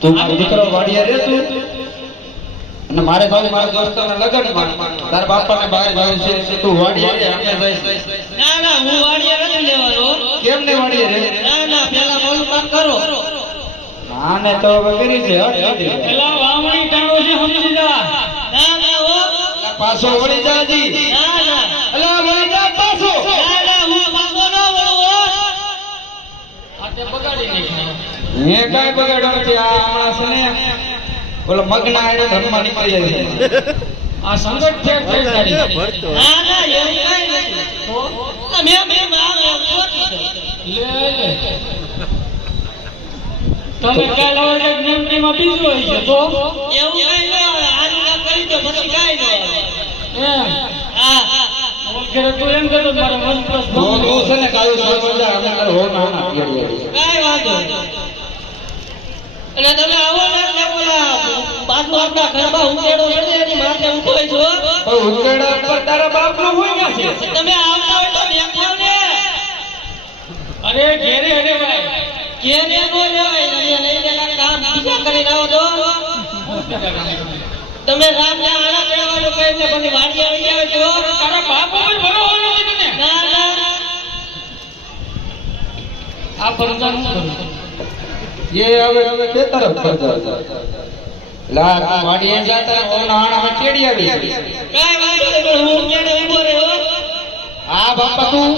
તું મારો દીકરો વાડિયા રે તું અને મારે ભાઈ મારા દોસ્તોને લગન માં તાર બાપાને બહાર જાય છે તું વાડિયા રે અમે જઈશ ના ના હું વાડિયા નથી લેવાનો કેમ ને વાડિયા રે ના ના પેલા મોલું કામ કરો આને તો હવે કરી છે પેલા વાવણી ટાણો છે સમજી જા ના ના હો પાછો વળી જાજી ના ના અલા વળી જા પાછો ના ના હું પાછો ન વળું હો આતે બગાડી નાખ્યો હે કાઈ બગાડો નથી આ હમણાં છે ને બોલો મગના આડે ધર્મમાં નીકળી જાય છે આ સંગત છે થઈ તારી ના ના એવું કાઈ નથી તો મે આવે છોટી દો લે તમે કાલ આવે નિયમમાં બીજું હોય છે તો એવું કાઈ ન આવે આની ના કરી દો પછી કાઈ ન આવે એમ હા ઓકે તું એમ કરો મારો મન પ્લસ તો છે ને કાઈ સમજા અમે કર હો ના ના કાઈ વાંધો એટલે તમે આવો ને એટલે બોલા બાજુ આપણા ઘરમાં ઉકેડો છે ને એની માથે ઉઠો છો તો ઉકેડા પર તારા બાપનો હોય ના છે તમે આવતા હોય તો દેખાવ ને અરે ઘેરે અરે ભાઈ ઘેરે નો લેવાય લઈ લેલા કામ બીજા કરીને આવો તો તમે રામને આડા કેવાનું કહી ને પછી વાડી આવી જાય તો તારા બાપ ઉપર ભરો હોય ને ના ના આ પરદાન કરું ये હવે બે તરફ કરતા લા વાડી એ જાતા ઓના આણા માં કેડી આવી કાઈ વાંધો નહીં હું કેડે ઉભો રહ્યો આ બાપા તું